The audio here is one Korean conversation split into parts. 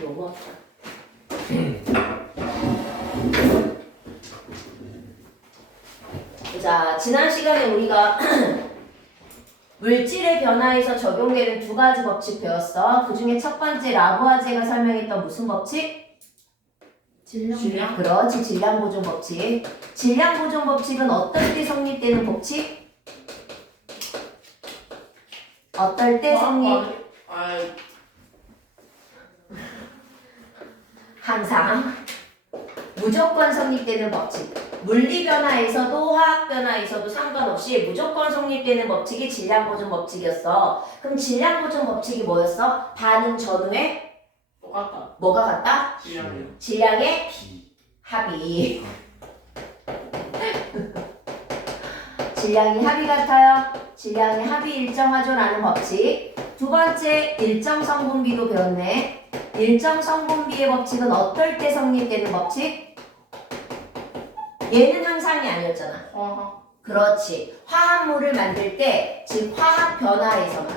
너무 아프다. 자, 지난 시간에 우리가 물질의 변화에서 적용되는 두 가지 법칙 배웠어. 그 중에 첫 번째 라부아제가 설명했던 무슨 법칙? 질량? 그렇지, 질량보존 법칙. 질량보존 법칙은 어떨 때 성립되는 법칙? 어떨 때 성립? 항상 무조건 성립되는 법칙. 물리 변화에서도 화학 변화에서도 상관없이 무조건 성립되는 법칙이 질량보존 법칙이었어. 그럼 질량보존 법칙이 뭐였어? 반응 전후에 똑같다. 뭐가 같다? 질량이요. 질량의 비. 합이. 질량이 합이 같아요. 질량의 합이 일정하죠라는 법칙. 두 번째 일정 성분비도 배웠네. 일정 성분비의 법칙은 어떨 때 성립되는 법칙? 얘는 항상이 아니었잖아. 화학. 그렇지. 화합물을 만들 때, 즉 화학 변화에서만.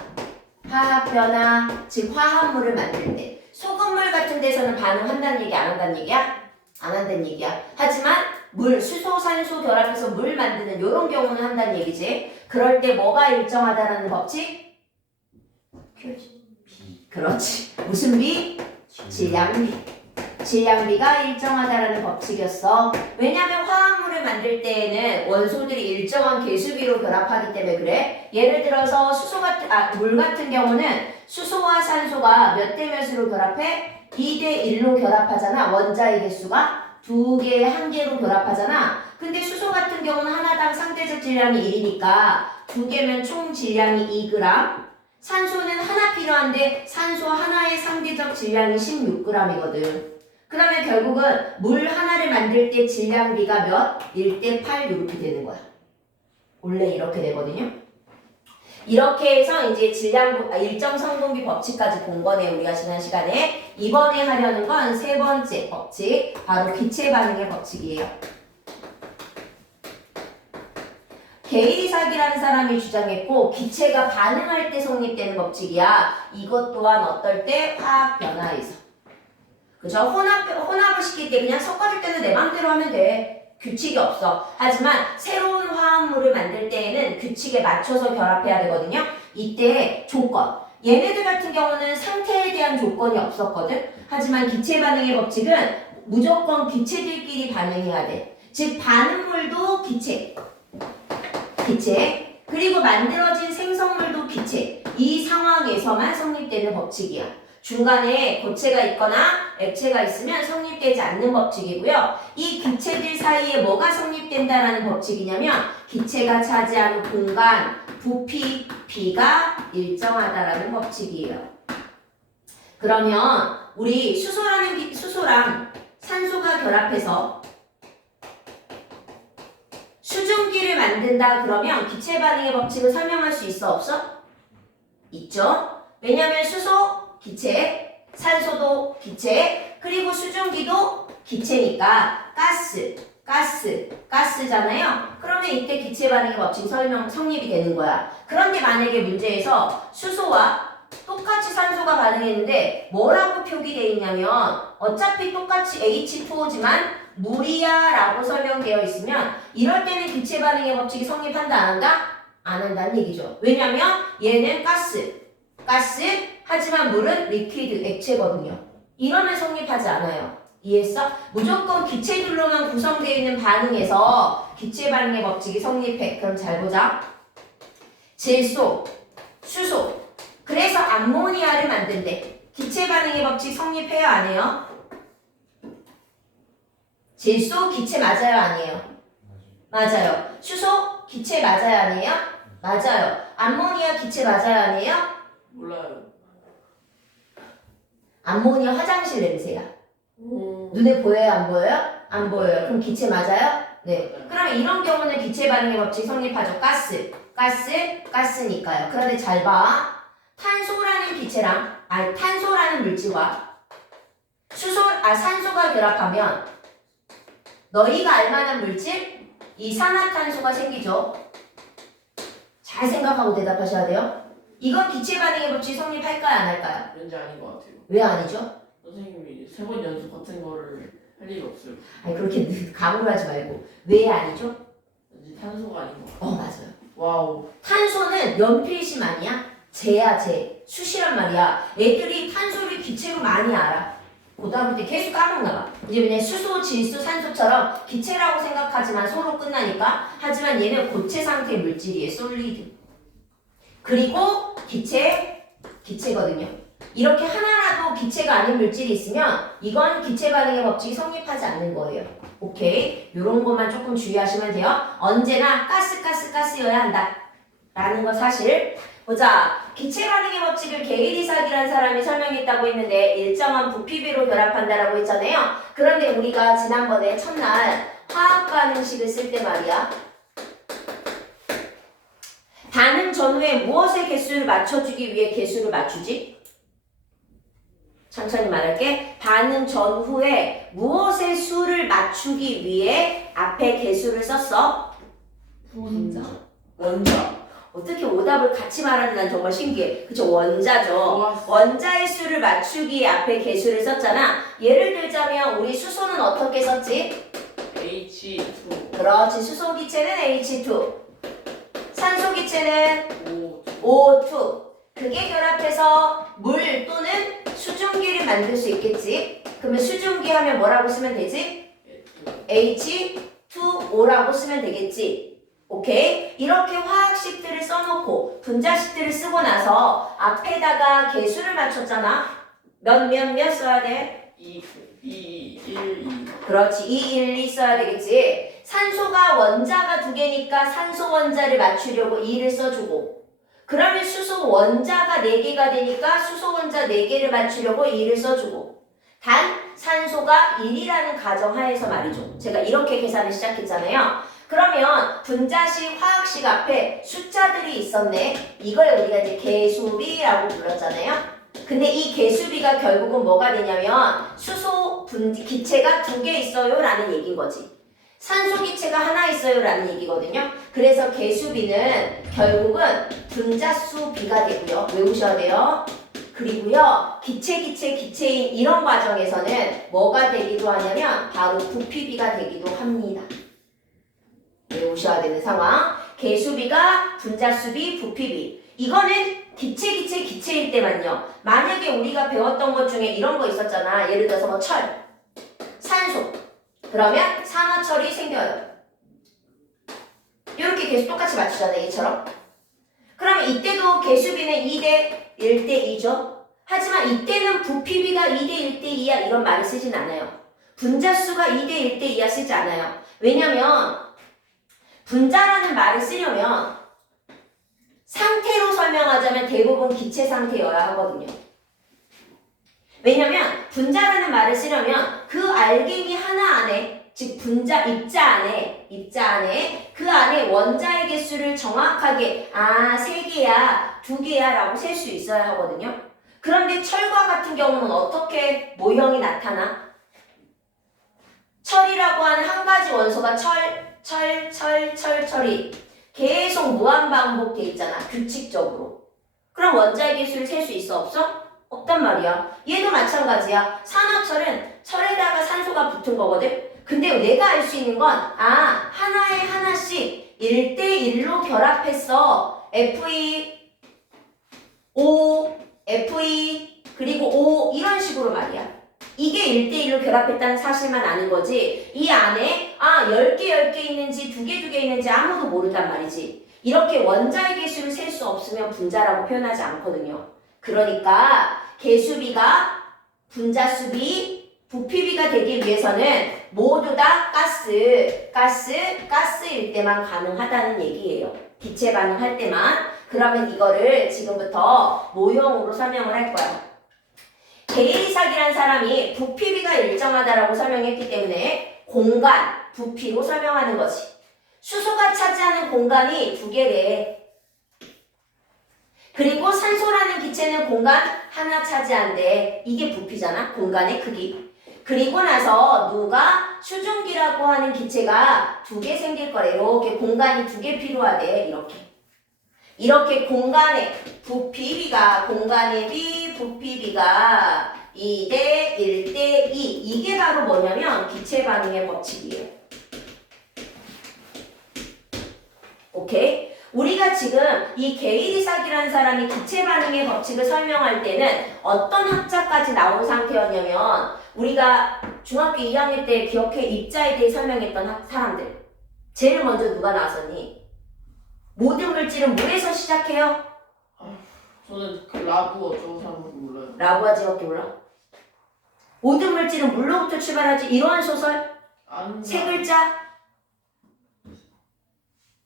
화학 변화, 즉 화합물을 만들 때. 소금물 같은 데서는 반응한다는 얘기 안 한다는 얘기야? 안 한다는 얘기야. 하지만 물, 수소, 산소 결합해서 물 만드는 이런 경우는 한다는 얘기지. 그럴 때 뭐가 일정하다라는 법칙? 비. 그렇지. 무슨 비? 질량비. 질량비가 일정하다라는 법칙이었어. 왜냐하면 화합물을 만들 때에는 원소들이 일정한 계수비로 결합하기 때문에 그래. 예를 들어서 물 같은 경우는 수소와 산소가 몇 대 몇으로 결합해? 2대 1로 결합하잖아. 원자의 개수가 2개, 1개로 결합하잖아. 근데 수소 같은 경우는 하나당 상대적 질량이 1이니까 2개면 총 질량이 2g. 산소는 하나 필요한데 산소 하나의 상대적 질량이 16g이거든. 그러면 결국은 물 하나를 만들 때 질량비가 몇? 1대8 이렇게 되는 거야. 원래 이렇게 되거든요. 이렇게 해서 이제 일정 성분비 법칙까지 본 거네, 우리가 지난 시간에. 이번에 하려는 건 세 번째 법칙, 바로 기체 반응의 법칙이에요. 게이리삭이라는 사람이 주장했고, 기체가 반응할 때 성립되는 법칙이야. 이것 또한 어떨 때? 화학 변화에서. 그죠? 혼합을 시킬 때 그냥 섞어줄 때는 내 맘대로 하면 돼. 규칙이 없어. 하지만 새로운 화합물을 만들 때에는 규칙에 맞춰서 결합해야 되거든요. 이때 조건. 얘네들 같은 경우는 상태에 대한 조건이 없었거든. 하지만 기체 반응의 법칙은 무조건 기체들끼리 반응해야 돼. 즉 반응물도 기체. 그리고 만들어진 생성물도 기체. 이 상황에서만 성립되는 법칙이야. 중간에 고체가 있거나 액체가 있으면 성립되지 않는 법칙이고요. 이 기체들 사이에 뭐가 성립된다라는 법칙이냐면 기체가 차지하는 공간, 부피, 비가 일정하다라는 법칙이에요. 그러면 우리 수소랑 산소가 결합해서 수증기를 만든다 그러면 기체 반응의 법칙을 설명할 수 있어 없어? 있죠. 왜냐하면 수소 기체, 산소도 기체, 그리고 수증기도 기체니까 가스잖아요. 그러면 이때 기체 반응의 법칙 성립이 되는 거야. 그런데 만약에 문제에서 수소와 똑같이 산소가 반응했는데 뭐라고 표기되어 있냐면 어차피 똑같이 H2O지만 물이야 라고 설명되어 있으면 이럴 때는 기체 반응의 법칙이 성립한다 안 한다? 안 한다는 얘기죠. 왜냐면 얘는 가스 하지만 물은 리퀴드, 액체거든요. 이러면 성립하지 않아요. 이해했어? 무조건 기체들로만 구성되어 있는 반응에서 기체 반응의 법칙이 성립해. 그럼 잘 보자. 질소, 수소. 그래서 암모니아를 만든대. 기체 반응의 법칙 성립해요? 안 해요? 질소 기체 맞아요? 아니에요? 맞아요. 수소 기체 맞아요? 아니에요? 맞아요. 암모니아 기체 맞아요? 아니에요? 몰라요. 암모니아 화장실 냄새야. 눈에 보여요? 안 보여요? 안 보여요. 그럼 기체 맞아요? 네. 그러면 이런 경우는 기체 반응의 법칙 성립하죠. 가스니까요. 그런데 잘 봐. 탄소라는 물질과 산소가 결합하면 너희가 알만한 물질? 이산화탄소가 생기죠. 잘 생각하고 대답하셔야 돼요. 이건 기체 반응의 법칙 성립할까요? 안 할까요? 왠지 아닌 것 같아요. 왜 아니죠? 선생님이 3번 연속 같은 거를 할 리가 없어요. 아니 그렇게 감으로 하지 말고 왜 아니죠? 왠지 탄소가 아닌 것 같아요. 맞아요. 와우. 탄소는 연필심 아니야? 재야 재. 수시란 말이야. 애들이 탄소를 기체로 많이 알아. 고등학교 때 계속 까먹나 봐. 이제 그냥 수소, 질소, 산소처럼 기체라고 생각하지만 소로 끝나니까. 하지만 얘는 고체 상태 물질이에요. 솔리드. 그리고 기체거든요. 이렇게 하나라도 기체가 아닌 물질이 있으면 이건 기체 반응의 법칙이 성립하지 않는 거예요. 오케이? 요런 것만 조금 주의하시면 돼요. 언제나 가스여야 한다. 라는 거 사실. 보자. 기체 반응의 법칙을 게일 이삭이라는 사람이 설명했다고 했는데 일정한 부피비로 결합한다라고 했잖아요. 그런데 우리가 지난번에 첫날 화학 반응식을 쓸 때 말이야. 반응 전후에 무엇의 개수를 맞춰주기 위해 개수를 맞추지? 천천히 말할게. 반응 전후에 무엇의 수를 맞추기 위해 앞에 개수를 썼어? 원자. 어떻게 오답을 같이 말하는지 난 정말 신기해. 그쵸? 원자죠. 좋았어. 원자의 수를 맞추기 앞에 개수를 썼잖아. 예를 들자면 우리 수소는 어떻게 썼지? H2. 그렇지. 수소 기체는 H2. 산소 기체는 O. O2. 그게 결합해서 물 또는 수증기를 만들 수 있겠지. 그러면 수증기 하면 뭐라고 쓰면 되지? H2O라고 쓰면 되겠지. 오케이? 이렇게 화학식들을 써놓고 분자식들을 쓰고 나서 앞에다가 개수를 맞췄잖아. 몇 써야 돼? 2, 1, 2. 그렇지. 2, 1, 2 써야 되겠지. 산소가 원자가 2개니까 산소 원자를 맞추려고 2를 써주고, 그러면 수소 원자가 4개가 되니까 수소 원자 4개를 맞추려고 2를 써주고, 단 산소가 1이라는 가정하에서 말이죠. 제가 이렇게 계산을 시작했잖아요. 그러면 분자식, 화학식 앞에 숫자들이 있었네. 이걸 우리가 이제 개수비라고 불렀잖아요. 근데 이 개수비가 결국은 뭐가 되냐면 수소 기체가 2개 있어요 라는 얘기인 거지. 산소 기체가 하나 있어요 라는 얘기거든요. 그래서 개수비는 결국은 분자수 비가 되고요. 외우셔야 돼요. 그리고요, 기체인 이런 과정에서는 뭐가 되기도 하냐면 바로 부피비가 되기도 합니다. 외우셔야 되는 상황. 개수비가 분자수비, 부피비. 이거는 기체일 때만요. 만약에 우리가 배웠던 것 중에 이런 거 있었잖아. 예를 들어서 뭐 철, 산소. 그러면 산화철이 생겨요. 이렇게 계속 똑같이 맞추잖아요. 얘처럼. 그러면 이때도 개수비는 2대 1대 2죠. 하지만 이때는 부피비가 2대 1대 2야 이런 말을 쓰진 않아요. 분자수가 2대 1대 2야 쓰지 않아요. 왜냐면 분자라는 말을 쓰려면 상태로 설명하자면 대부분 기체 상태여야 하거든요. 왜냐면 분자라는 말을 쓰려면 그 알갱이 하나 안에, 즉 분자 입자 안에 그 안에 원자의 개수를 정확하게 3개야, 2개야 라고 셀 수 있어야 하거든요. 그런데 철과 같은 경우는 어떻게 모형이 나타나? 철이라고 하는 한 가지 원소가 철이 계속 무한반복돼 있잖아. 규칙적으로. 그럼 원자의 개수를 셀 수 있어? 없어? 없단 말이야. 얘도 마찬가지야. 산화철은 철에다가 산소가 붙은 거거든. 근데 내가 알 수 있는 건 하나에 하나씩 1대1로 결합했어. Fe, O, Fe, 그리고 O 이런 식으로 말이야. 이게 1대1로 결합했다는 사실만 아는 거지. 이 안에 10개 있는지 2개 있는지 아무도 모른단 말이지. 이렇게 원자의 개수를 셀 수 없으면 분자라고 표현하지 않거든요. 그러니까 개수비가 분자수비, 부피비가 되기 위해서는 모두 다 가스일 때만 가능하다는 얘기예요. 기체 반응할 때만. 그러면 이거를 지금부터 모형으로 설명을 할 거야. 게이삭이라는 사람이 부피비가 일정하다라고 설명했기 때문에 공간, 부피로 설명하는 거지. 수소가 차지하는 공간이 2개래. 그리고 산소라는 기체는 공간 하나 차지한대. 이게 부피잖아. 공간의 크기. 그리고 나서 누가 수증기라고 하는 기체가 2개 생길 거래. 이렇게 공간이 2개 필요하대. 이렇게 공간의 부피비가 2대 1대 2. 이게 바로 뭐냐면 기체 반응의 법칙이에요. 오케이? 우리가 지금 이 게일 이삭이라는 사람이 기체 반응의 법칙을 설명할 때는 어떤 학자까지 나온 상태였냐면 우리가 중학교 2학년 때 기억해 입자에 대해 설명했던 사람들. 제일 먼저 누가 나왔었니? 모든 물질은 물에서 시작해요? 저는 그 라부 어쩌고 사는 거 몰라요. 라부아지밖에 몰라? 모든 물질은 물로부터 출발하지. 이러한 소설? 안 세 글자?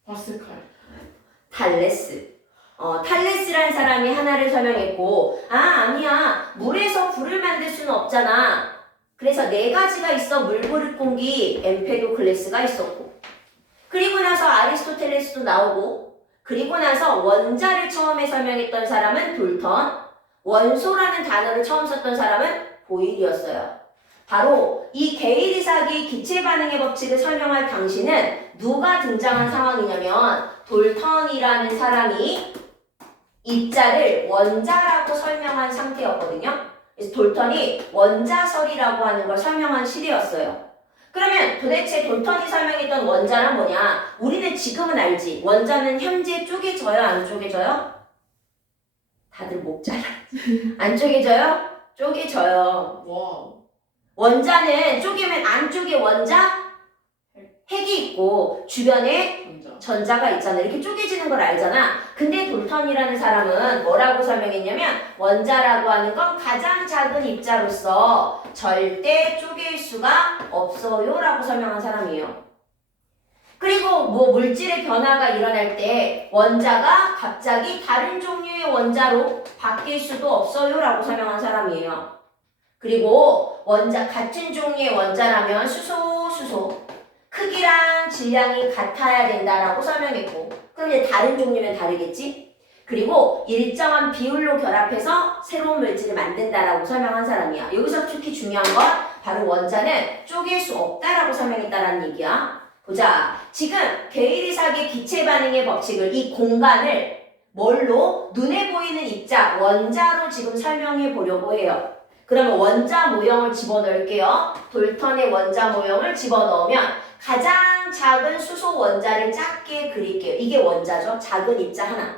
파스칼. 탈레스. 탈레스라는 사람이 하나를 설명했고, 아니야. 물에서 불을 만들 수는 없잖아. 그래서 네 가지가 있어. 물그릇 공기, 엠페도클레스가 있었고. 그리고 나서 아리스토텔레스도 나오고, 그리고 나서 원자를 처음에 설명했던 사람은 돌턴, 원소라는 단어를 처음 썼던 사람은 보일이었어요. 바로 이 게일 이삭이 기체 반응의 법칙을 설명할 당시는 누가 등장한 상황이냐면 돌턴이라는 사람이 입자를 원자라고 설명한 상태였거든요. 그래서 돌턴이 원자설이라고 하는 걸 설명한 시대였어요. 그러면 도대체 돌턴이 설명했던 원자란 뭐냐? 우리는 지금은 알지. 원자는 현재 쪼개져요? 안 쪼개져요? 다들 목 잘라. 안 쪼개져요? 쪼개져요. 와. 원자는 쪼개면 안쪽에 원자, 핵이 있고 주변에 전자. 전자가 있잖아. 이렇게 쪼개지는 걸 알잖아. 근데 돌턴이라는 사람은 뭐라고 설명했냐면 원자라고 하는 건 가장 작은 입자로서 절대 쪼갤 수가 없어요 라고 설명한 사람이에요. 그리고 뭐 물질의 변화가 일어날 때 원자가 갑자기 다른 종류의 원자로 바뀔 수도 없어요 라고 설명한 사람이에요. 그리고 같은 종류의 원자라면 수소 크기랑 질량이 같아야 된다라고 설명했고, 그럼 이제 다른 종류면 다르겠지? 그리고 일정한 비율로 결합해서 새로운 물질을 만든다라고 설명한 사람이야. 여기서 특히 중요한 건 바로 원자는 쪼갤 수 없다라고 설명했다라는 얘기야. 보자. 지금 게일 이삭의 기체 반응의 법칙을 이 공간을 뭘로? 눈에 보이는 입자, 원자로 지금 설명해 보려고 해요. 그러면 원자 모형을 집어넣을게요. 돌턴의 원자 모형을 집어넣으면 가장 작은 수소 원자를 작게 그릴게요. 이게 원자죠. 작은 입자 하나.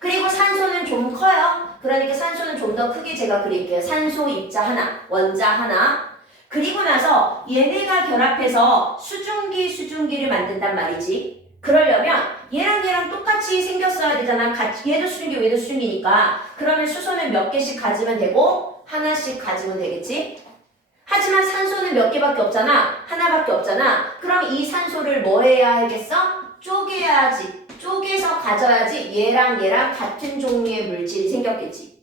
그리고 산소는 좀 커요. 그러니까 산소는 좀 더 크게 제가 그릴게요. 산소 입자 하나, 원자 하나. 그리고 나서 얘네가 결합해서 수증기를 만든단 말이지. 그러려면 얘랑 똑같이 생겼어야 되잖아. 얘도 수증기, 얘도 수증기니까. 그러면 수소는 몇 개씩 가지면 되고 하나씩 가지면 되겠지? 하지만 산소는 몇 개밖에 없잖아. 하나밖에 없잖아. 그럼 이 산소를 뭐 해야 하겠어? 쪼개야지. 쪼개서 가져야지 얘랑 같은 종류의 물질이 생겼겠지.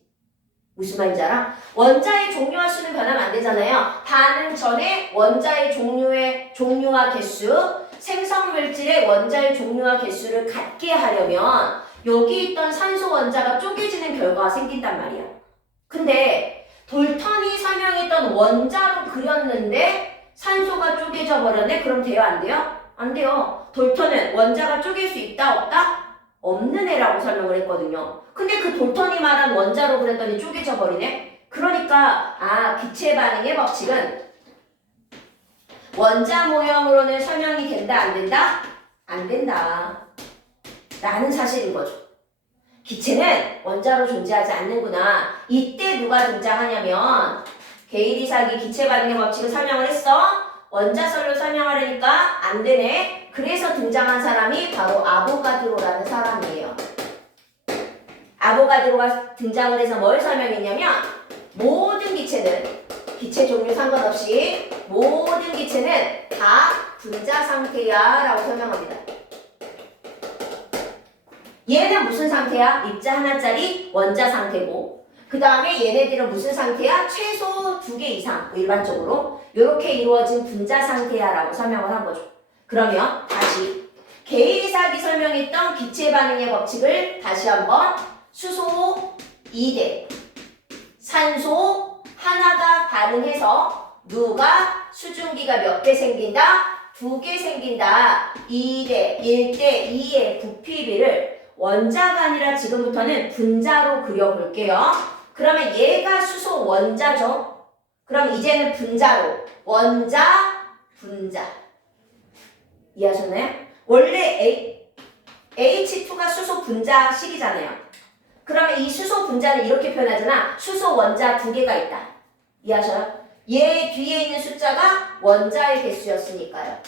무슨 말인지 알아? 원자의 종류와 수는 변하면 안 되잖아요. 반응 전에 원자의 종류와 개수, 생성 물질의 원자의 종류와 개수를 같게 하려면 여기 있던 산소 원자가 쪼개지는 결과가 생긴단 말이야. 근데 돌턴이 설명했던 원자로 그렸는데 산소가 쪼개져 버렸네? 그럼 돼요? 안 돼요? 안 돼요. 돌턴은 원자가 쪼갤 수 있다? 없다? 없는 애라고 설명을 했거든요. 근데 그 돌턴이 말한 원자로 그랬더니 쪼개져 버리네? 그러니까 기체 반응의 법칙은 원자 모형으로는 설명이 된다? 안 된다? 안 된다. 라는 사실인 거죠. 기체는 원자로 존재하지 않는구나. 이때 누가 등장하냐면 게일 이삭이 기체 반응의 법칙을 설명을 했어. 원자설로 설명하려니까 안 되네. 그래서 등장한 사람이 바로 아보가드로라는 사람이에요. 아보가드로가 등장을 해서 뭘 설명했냐면 모든 기체는 기체 종류 상관없이 모든 기체는 다 분자 상태야 라고 설명합니다. 얘는 무슨 상태야? 입자 하나짜리 원자 상태고 그 다음에 얘네들은 무슨 상태야? 최소 2개 이상 일반적으로 이렇게 이루어진 분자 상태야 라고 설명을 한 거죠. 그러면 다시 게일 이삭이 설명했던 기체 반응의 법칙을 다시 한번 수소 2대 산소 하나가 반응해서 누가 수증기가 몇 개 생긴다? 2개 생긴다. 2대 1대 2의 부피비를 원자가 아니라 지금부터는 분자로 그려볼게요. 그러면 얘가 수소 원자죠. 그럼 이제는 분자로 원자, 분자. 이해하셨나요? 원래 H2가 수소 분자식이잖아요. 그러면 이 수소 분자는 이렇게 표현하잖아. 수소 원자 두 개가 있다. 이해하셔요? 얘 뒤에 있는 숫자가 원자의 개수였으니까요.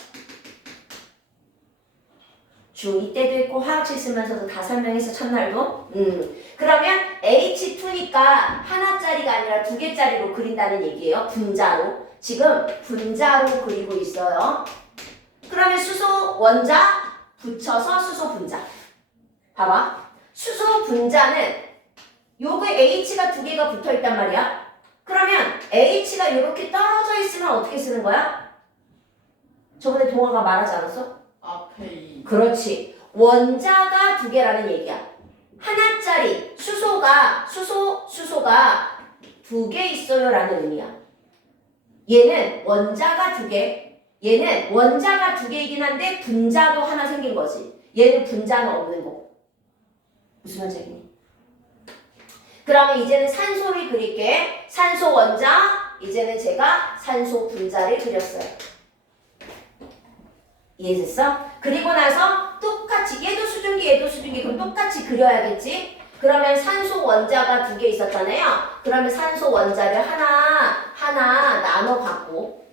중2 때도 있고 화학실 쓰면서도 다 설명했어, 첫날도. 그러면 H2니까 하나짜리가 아니라 두 개짜리로 그린다는 얘기예요. 분자로. 지금 분자로 그리고 있어요. 그러면 수소 원자 붙여서 수소 분자. 봐봐. 수소 분자는 요게 H가 두 개가 붙어 있단 말이야. 그러면 H가 이렇게 떨어져 있으면 어떻게 쓰는 거야? 저번에 동아가 말하지 않았어? 앞에 이 그렇지. 원자가 두 개라는 얘기야. 하나짜리 수소가 두 개 있어요 라는 의미야. 얘는 원자가 두 개, 얘는 원자가 두 개이긴 한데 분자도 하나 생긴 거지. 얘는 분자는 없는 거. 무슨 말인지? 그러면 이제는 산소를 그릴게. 산소 원자, 이제는 제가 산소 분자를 그렸어요. 이해됐어? 그리고 나서 똑같이 얘도 수증기 그럼 똑같이 그려야겠지? 그러면 산소 원자가 두 개 있었잖아요. 그러면 산소 원자를 하나 나눠 갖고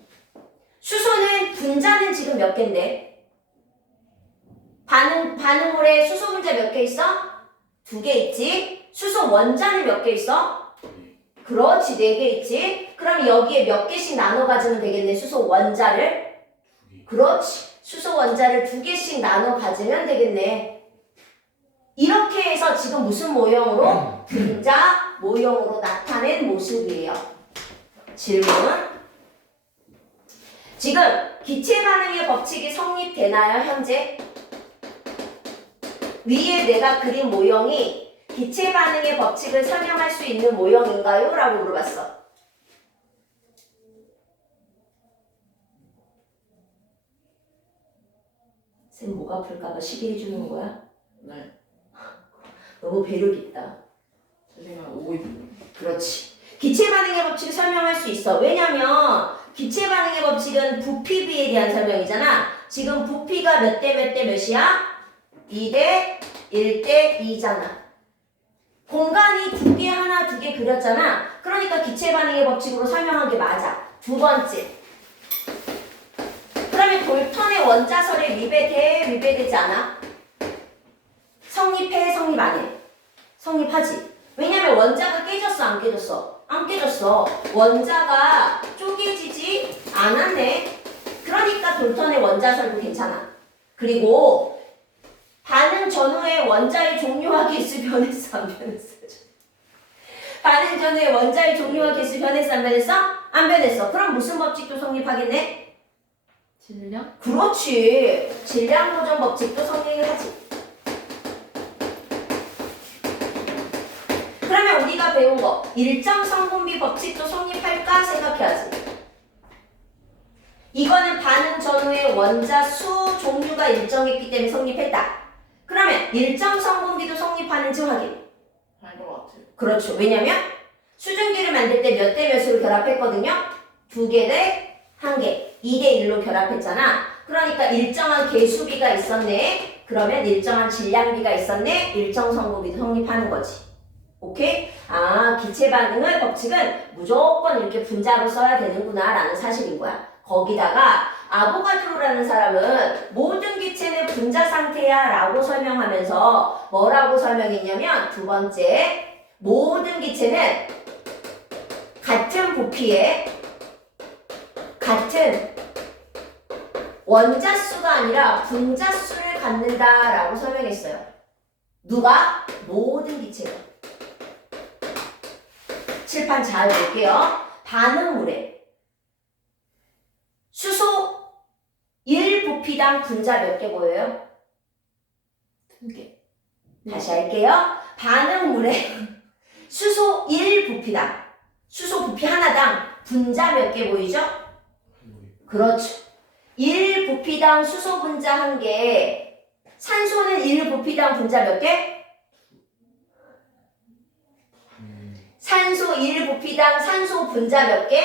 수소는 분자는 지금 몇 개인데? 반응물에 수소 분자 몇 개 있어? 두 개 있지? 수소 원자는 몇 개 있어? 그렇지, 네 개 있지? 그럼 여기에 몇 개씩 나눠 가지면 되겠네, 수소 원자를? 그렇지. 수소 원자를 두 개씩 나눠 가지면 되겠네. 이렇게 해서 지금 무슨 모형으로? 분자 모형으로 나타낸 모습이에요. 질문. 지금 기체 반응의 법칙이 성립되나요, 현재? 위에 내가 그린 모형이 기체 반응의 법칙을 설명할 수 있는 모형인가요? 라고 물어봤어. 쌤 목 아플까봐 시계 해주는 거야? 네. 너무 배려 깊다. 제 생각에 오고 있는 그렇지. 기체 반응의 법칙을 설명할 수 있어. 왜냐면 기체 반응의 법칙은 부피비에 대한 설명이잖아. 지금 부피가 몇 대 몇 대 몇이야? 2대 1대 2잖아. 공간이 두 개 하나 두 개 그렸잖아. 그러니까 기체 반응의 법칙으로 설명한 게 맞아. 두 번째. 그러면 돌턴의 원자설에 위배되지 않아? 성립해, 성립 안 해? 성립하지. 왜냐면 원자가 깨졌어, 안 깨졌어? 안 깨졌어. 원자가 쪼개지지 않았네. 그러니까 돌턴의 원자설도 괜찮아. 그리고 반응 전후에 원자의 종류와 개수 변했어, 안 변했어? 반응 전후에 원자의 종류와 개수 변했어, 안 변했어? 안 변했어. 그럼 무슨 법칙도 성립하겠네? 질량? 그렇지. 질량 보존 법칙도 성립을 하지. 그러면 우리가 배운 거 일정 성분비 법칙도 성립할까 생각해야지. 이거는 반응 전후에 원자 수 종류가 일정했기 때문에 성립했다. 그러면 일정 성분비도 성립하는지 확인. 할것 같아요. 그렇죠. 왜냐면 수증기를 만들 때 몇 대 몇으로 결합했거든요. 2개 대 1개. 2대 1로 결합했잖아. 그러니까 일정한 개수비가 있었네. 그러면 일정한 질량비가 있었네. 일정 성분비도 성립하는 거지. 오케이? 아, 기체 반응의 법칙은 무조건 이렇게 분자로 써야 되는구나 라는 사실인 거야. 거기다가 아보가드로라는 사람은 모든 기체는 분자 상태야 라고 설명하면서 뭐라고 설명했냐면 두 번째, 모든 기체는 같은 부피에 같은 원자수가 아니라 분자수를 갖는다라고 설명했어요. 누가? 모든 기체가. 칠판 잘 볼게요. 반응물에 수소 1부피당 분자 몇 개 보여요? 2개. 다시 할게요. 반응물에 수소 1부피당 수소 부피 하나당 분자 몇 개 보이죠? 그렇죠. 1부피당 수소 분자 1개. 산소는 1부피당 분자 몇 개? 산소 1부피당 산소 분자 몇 개?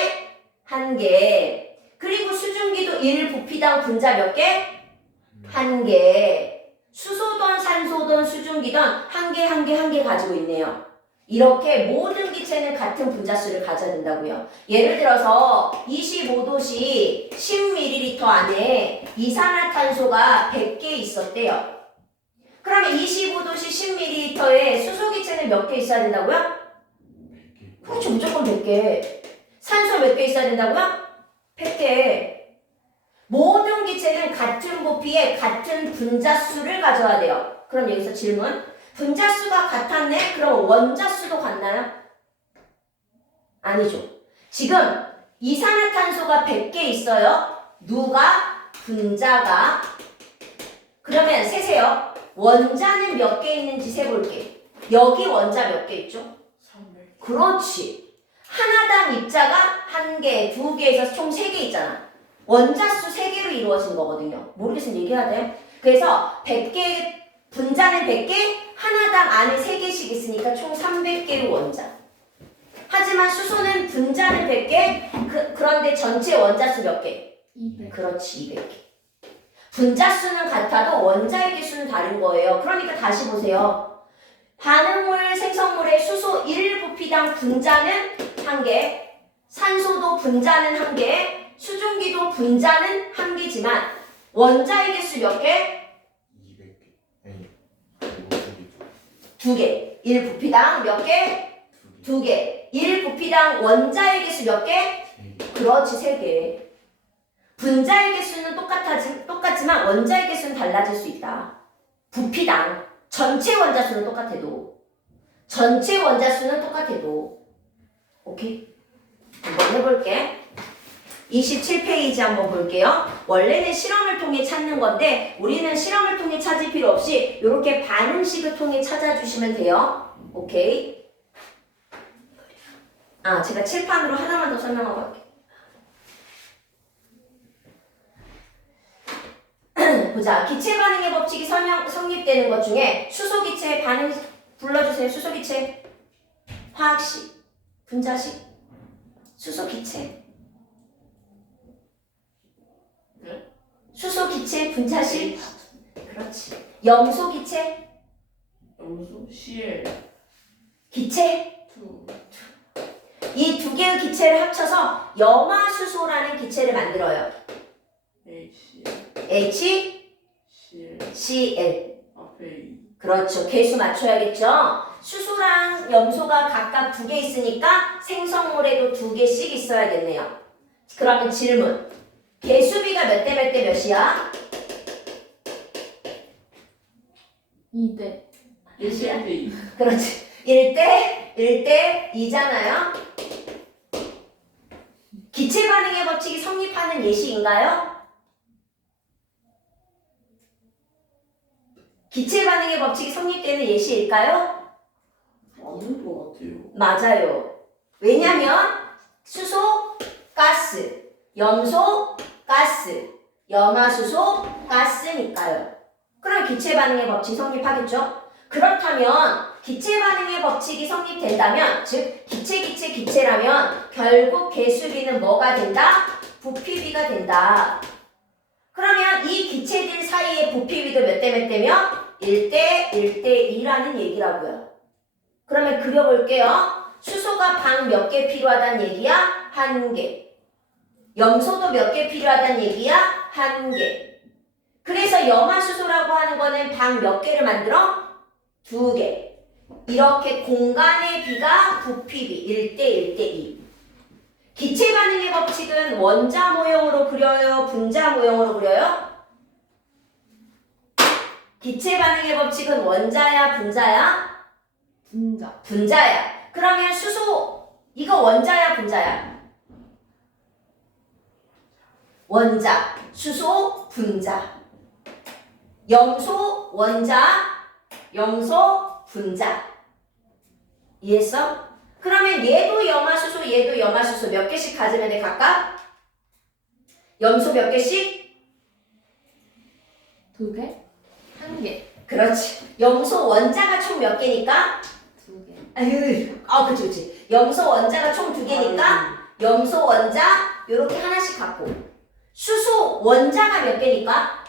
1개. 그리고 수증기도 1부피당 분자 몇 개? 1개. 수소든 산소든 수증기든 1개, 1개, 1개 가지고 있네요. 이렇게 모든 기체는 같은 분자수를 가져야 된다고요. 예를 들어서 25도씨 10ml 안에 이산화탄소가 100개 있었대요. 그러면 25도씨 10ml에 수소기체는 몇 개 있어야 된다고요? 그렇죠. 무조건 100개. 산소 몇 개 있어야 된다고요? 100개. 모든 기체는 같은 부피에 같은 분자수를 가져야 돼요. 그럼 여기서 질문. 분자수가 같았네? 그럼 원자수도 같나요? 아니죠. 지금 이산화탄소가 100개 있어요. 누가? 분자가. 그러면 세세요. 원자는 몇 개 있는지 세볼게. 여기 원자 몇 개 있죠? 300. 그렇지. 하나당 입자가 1개, 2개에서 총 3개 있잖아. 원자수 3개로 이루어진 거거든요. 모르겠으면 얘기해야 돼요. 그래서 100개, 분자는 100개, 하나당 안에 3개씩 있으니까 총 300개의 원자. 하지만 수소는 분자는 100개, 그런데 전체 원자수 몇 개? 200. 그렇지, 200개. 분자수는 같아도 원자의 개수는 다른 거예요. 그러니까 다시 보세요. 반응물 생성물의 수소 1부피당 분자는 1개, 산소도 분자는 1개, 수증기도 분자는 1개지만 원자의 개수 몇 개? 200개. 아니, 2개. 1부피당 몇 개? 2개. 1부피당 원자의 개수 몇 개? 그렇지, 3개. 분자의 개수는 똑같지만 원자의 개수는 달라질 수 있다. 부피당. 전체 원자수는 똑같아도. 전체 원자수는 똑같아도. 오케이? 한번 해볼게. 27페이지 한번 볼게요. 원래는 실험을 통해 찾는 건데 우리는 실험을 통해 찾을 필요 없이 이렇게 반응식을 통해 찾아주시면 돼요. 오케이? 제가 칠판으로 하나만 더 설명하고 할게요. 보자. 기체 반응의 법칙이 성립되는 것 중에 수소기체 반응 불러주세요. 수소기체. 화학식. 분자식. 수소기체. 네? 수소기체 분자식. 그렇지. 염소기체. 염소 CL 기체. 2 이 두 개의 기체를 합쳐서 염화수소라는 기체를 만들어요. HCl HCl. 앞에 2 그렇죠. 개수 맞춰야겠죠? 수소랑 염소가 각각 2개 있으니까 생성물에도 2개씩 있어야겠네요. 그러면 질문. 개수비가 몇 대 몇 대 몇이야? 2대. 1대 2 그렇지. 1대 2잖아요. 기체 반응의 법칙이 성립하는 예시인가요? 기체 반응의 법칙이 성립되는 예시일까요? 아닌 것 같아요. 맞아요. 왜냐면 수소, 가스, 염소, 가스, 염화수소, 가스니까요. 그럼 기체 반응의 법칙이 성립하겠죠? 그렇다면 기체 반응의 법칙이 성립된다면 즉 기체라면 결국 개수비는 뭐가 된다? 부피비가 된다. 그러면 이 기체들 사이의 부피비도 몇 대 몇 대면? 1대 2라는 얘기라고요. 그러면 그려볼게요. 수소가 방 몇 개 필요하다는 얘기야? 1개. 염소도 몇 개 필요하다는 얘기야? 1개. 그래서 염화수소라고 하는 거는 방 몇 개를 만들어? 2개. 이렇게 공간의 비가 부피비 1대 2. 기체 반응의 법칙은 원자 모형으로 그려요? 분자 모형으로 그려요? 기체 반응의 법칙은 원자야? 분자야? 분자. 분자야. 그러면 수소 이거 원자야? 분자야? 원자. 수소 분자. 염소 원자. 염소 분자. 이해했어? 그러면 얘도 염화수소 얘도 염화수소 몇 개씩 가지면 돼 각각? 염소 몇 개씩? 2개. 1개. 그렇지. 염소 원자가 총 몇 개니까? 2개. 그치. 염소 원자가 총 2개니까 염소 원자 요렇게 하나씩 갖고 수소 원자가 몇 개니까?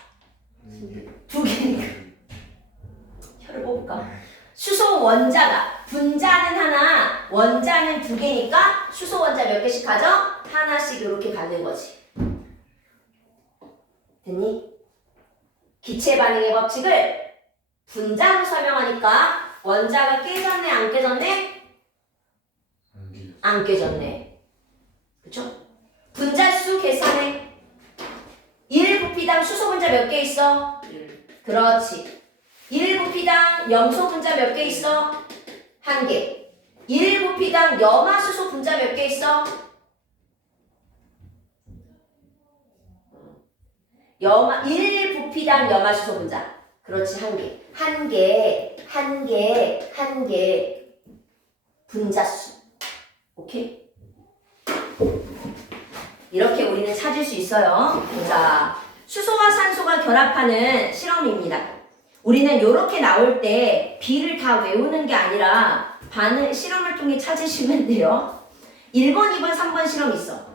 2개니까. 혀를 뽑을까? 수소 원자가 분자는 하나, 원자는 2개니까 수소 원자 몇 개씩 가져? 하나씩 이렇게 갖는 거지. 됐니? 기체 반응의 법칙을 분자로 설명하니까 원자가 깨졌네, 안 깨졌네? 안 깨졌네. 그쵸? 분자수 계산해. 1부피당 수소 분자 몇 개 있어? 1. 그렇지. 1부피당 염소 분자 몇 개 있어? 1개. 1부피당 염화수소 분자 몇 개 있어? 1부피당 염화수소 분자. 그렇지, 1개. 1개 분자수. 오케이? 이렇게 우리는 찾을 수 있어요. 자, 수소와 산소가 결합하는 실험입니다. 우리는 이렇게 나올 때 B를 다 외우는 게 아니라 실험을 통해 찾으시면 돼요. 1번, 2번, 3번 실험 있어.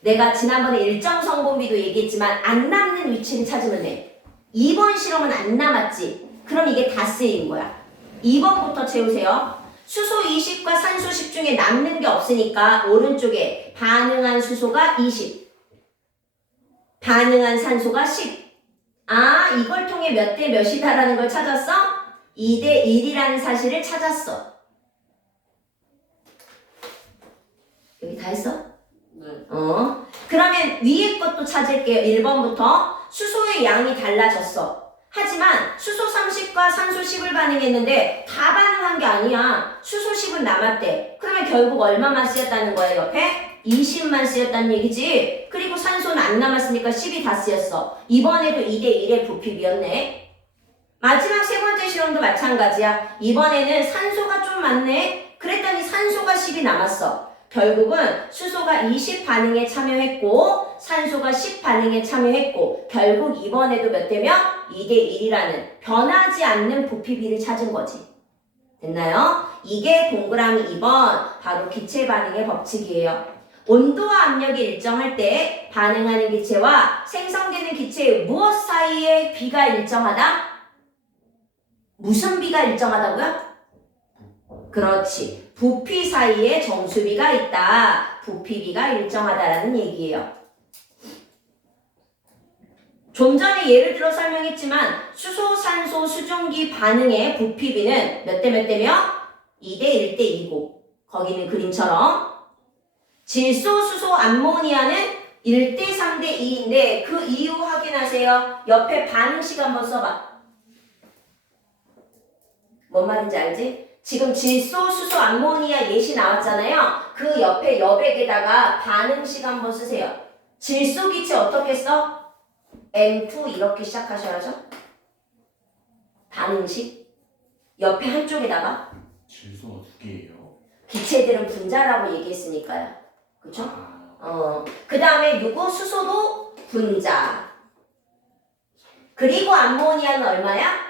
내가 지난번에 일정 성분비도 얘기했지만 안 남는 위치를 찾으면 돼. 2번 실험은 안 남았지. 그럼 이게 다 쓰인 거야. 2번부터 채우세요. 수소 20과 산소 10 중에 남는 게 없으니까 오른쪽에 반응한 수소가 20, 반응한 산소가 10. 이걸 통해 몇 대 몇이다라는 걸 찾았어? 2대 1이라는 사실을 찾았어. 여기 다 했어? 네. 그러면 위에 것도 찾을게요. 1번부터 수소의 양이 달라졌어. 하지만 수소 30과 산소 10을 반응했는데 다 반응한 게 아니야. 수소 10은 남았대. 그러면 결국 얼마만 쓰였다는 거야, 옆에? 20만 쓰였다는 얘기지. 그리고 산소는 안 남았으니까 10이 다 쓰였어. 이번에도 2대 1의 부피비였네. 마지막 세 번째 실험도 마찬가지야. 이번에는 산소가 좀 많네. 그랬더니 산소가 10이 남았어. 결국은 수소가 20 반응에 참여했고 산소가 10 반응에 참여했고 결국 이번에도 몇 대면 2대 1이라는 변하지 않는 부피비를 찾은 거지. 됐나요? 이게 동그라미 2번 바로 기체 반응의 법칙이에요. 온도와 압력이 일정할 때 반응하는 기체와 생성되는 기체의 무엇 사이에 비가 일정하다? 무슨 비가 일정하다고요? 그렇지. 부피 사이에 정수비가 있다. 부피비가 일정하다라는 얘기예요. 좀 전에 예를 들어 설명했지만 수소, 산소, 수증기 반응의 부피비는 몇 대 몇 대며? 2대 1대 2고 거기는 그림처럼 질소, 수소, 암모니아는 1대 3대 2인데 그 이유 확인하세요. 옆에 반응식 한번 써봐. 뭔 말인지 알지? 지금 질소, 수소, 암모니아 예시 나왔잖아요. 그 옆에 여백에다가 반응식 한번 쓰세요. 질소 기체 어떻게 써? N2 이렇게 시작하셔야죠. 반응식 옆에 한쪽에다가 질소가 2개예요. 기체들은 분자라고 얘기했으니까요. 그쵸? 그 다음에 누구? 수소도 분자. 그리고 암모니아는 얼마야?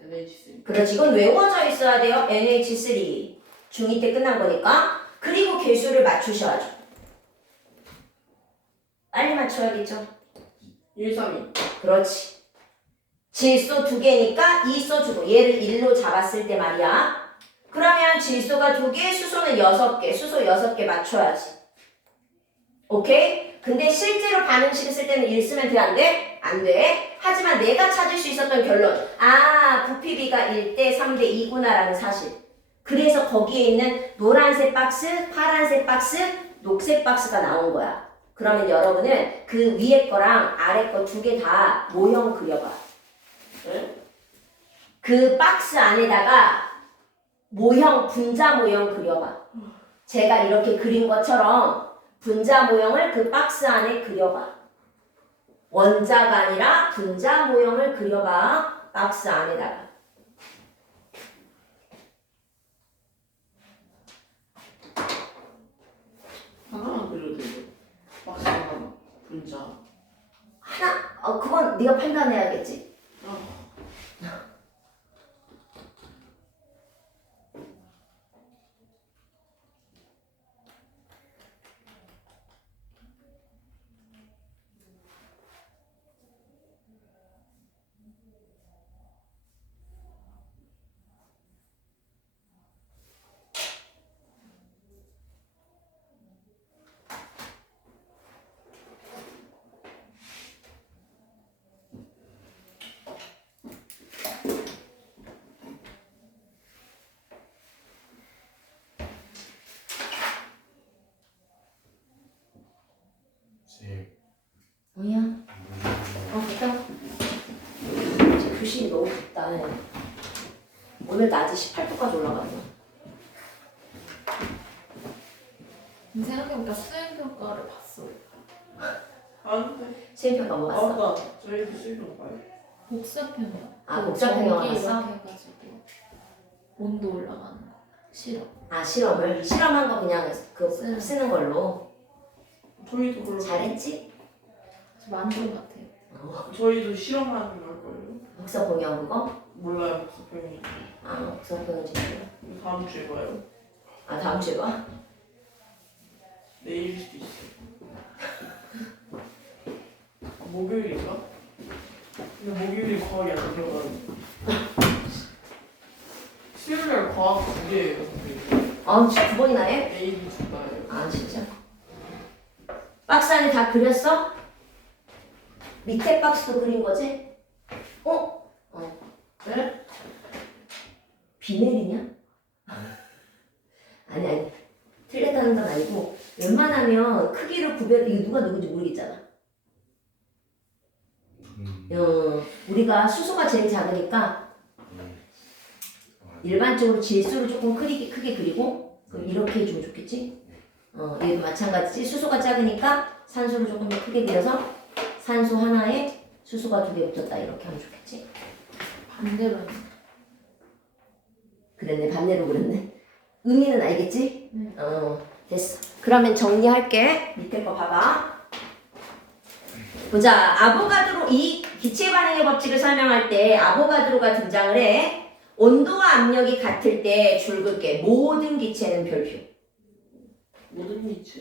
NH3. 그렇지. 이건 외워져 있어야 돼요. NH3. 중2 때 끝난 거니까. 그리고 개수를 맞추셔야죠. 빨리 맞춰야겠죠. 1, 3, 2. 그렇지. 질소 2개니까 2 써주고 얘를 1로 잡았을 때 말이야. 그러면 질소가 2개, 수소는 6개. 수소 6개 맞춰야지. 오케이? 근데 실제로 반응식을 쓸 때는 1 쓰면 돼, 안 돼? 안 돼. 하지만 내가 찾을 수 있었던 결론. 부피비가 1대 3대 2구나라는 사실. 그래서 거기에 있는 노란색 박스, 파란색 박스, 녹색 박스가 나온 거야. 그러면 여러분은 그 위에 거랑 아래 거 2개 다 모형 그려봐. 네? 그 박스 안에다가 모형, 분자 모형 그려봐. 제가 이렇게 그린 것처럼 분자 모형을 그 박스 안에 그려봐. 원자가 아니라 분자 모형을 그려봐. 박스 안에다가. 하나만 그려도 돼요. 박스 하나만. 분자. 그건 네가 판단해야겠지. 교실이 너무 덥다. 오늘 낮에 18도까지 올라가고. 생각해보니까 수행평가를 봤어. 안돼. 수행평가 뭐 봤어? 아까 저희도 실력 봐요. 복사평가. 아, 복사평가 전기 봤어? 이렇게 해가지고 온도 올라가는 거. 싫어. 아, 실험한 거 그냥 쓰는 걸로. 저희도 그걸 잘했지? 저 만족 같아요. 저희도 실험하는 걸 거예요. 복사 공유 그거? 몰라요 복사평이. 아, 복사 공유 진짜. 다음 주에 봐요. 아, 다음 주에 봐? 내일일 수도 있어요. 목요일인가? 근데 목요일이 과학이 안 들어가요. 수요일날 과학 2개예요 선생님. 아, 9번이나 해? A, B 두 다예요. 아, 진짜? 박스 안에 다 그렸어? 밑에 박스도 그린 거지? 네? 비 내리냐? 아니 틀렸다는 건 아니고 웬만하면 크기를 이거 누가 누군지 모르겠잖아. 우리가 수소가 제일 작으니까 일반적으로 질소를 조금 크게 그리고 그럼 이렇게 해주면 좋겠지? 얘도 마찬가지지. 수소가 작으니까 산소를 조금 더 크게 그려서 산소 하나에 수소가 2개 붙었다 이렇게 하면 좋겠지? 반대로는 그랬네. 반대로 그랬네. 의미는 알겠지? 네. 됐어. 그러면 정리할게. 밑에 거 봐봐. 보자. 아보가드로 이 기체 반응의 법칙을 설명할 때 아보가드로가 등장을 해. 온도와 압력이 같을 때 줄긋게 모든 기체는 별표. 모든 기체.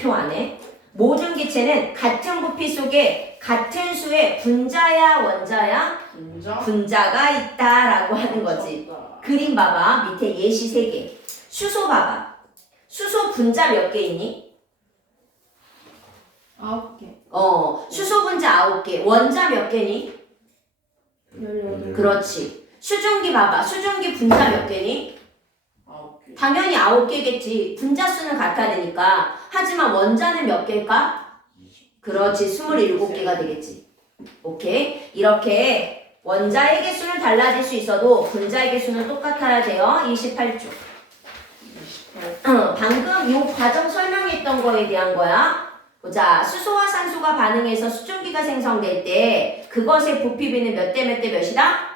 표 안에. 모든 기체는 같은 부피 속에 같은 수의 분자야 원자야? 분자? 분자가 있다라고 하는 거지. 맞다. 그림 봐봐. 밑에 예시 3개. 수소 봐봐. 수소 분자 몇 개 있니? 9개. 수소 분자 9개. 원자 몇 개니? 18개. 그렇지. 수증기 봐봐. 수증기 분자 몇 개니? 9개. 당연히 9개겠지. 분자 수는 같아야 되니까. 하지만 원자는 몇 개일까? 그렇지. 27개가 되겠지. 오케이. 이렇게 원자의 개수는 달라질 수 있어도 분자의 개수는 똑같아야 돼요. 28쪽. 28. 방금 이 과정 설명했던 거에 대한 거야. 보자. 수소와 산소가 반응해서 수증기가 생성될 때 그것의 부피비는 몇 대 몇 대 몇이다?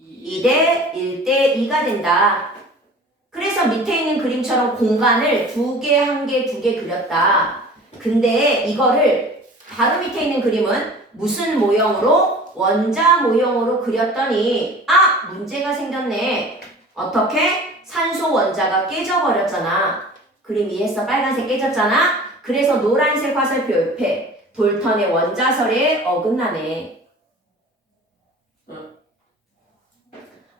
2대 1대 2가 된다. 그래서 밑에 있는 그림처럼 공간을 2개, 1개, 2개 그렸다. 근데 이거를 바로 밑에 있는 그림은 무슨 모형으로? 원자 모형으로 그렸더니 문제가 생겼네. 어떻게? 산소 원자가 깨져버렸잖아. 그림 이해했어? 빨간색 깨졌잖아. 그래서 노란색 화살표 옆에 돌턴의 원자설에 어긋나네.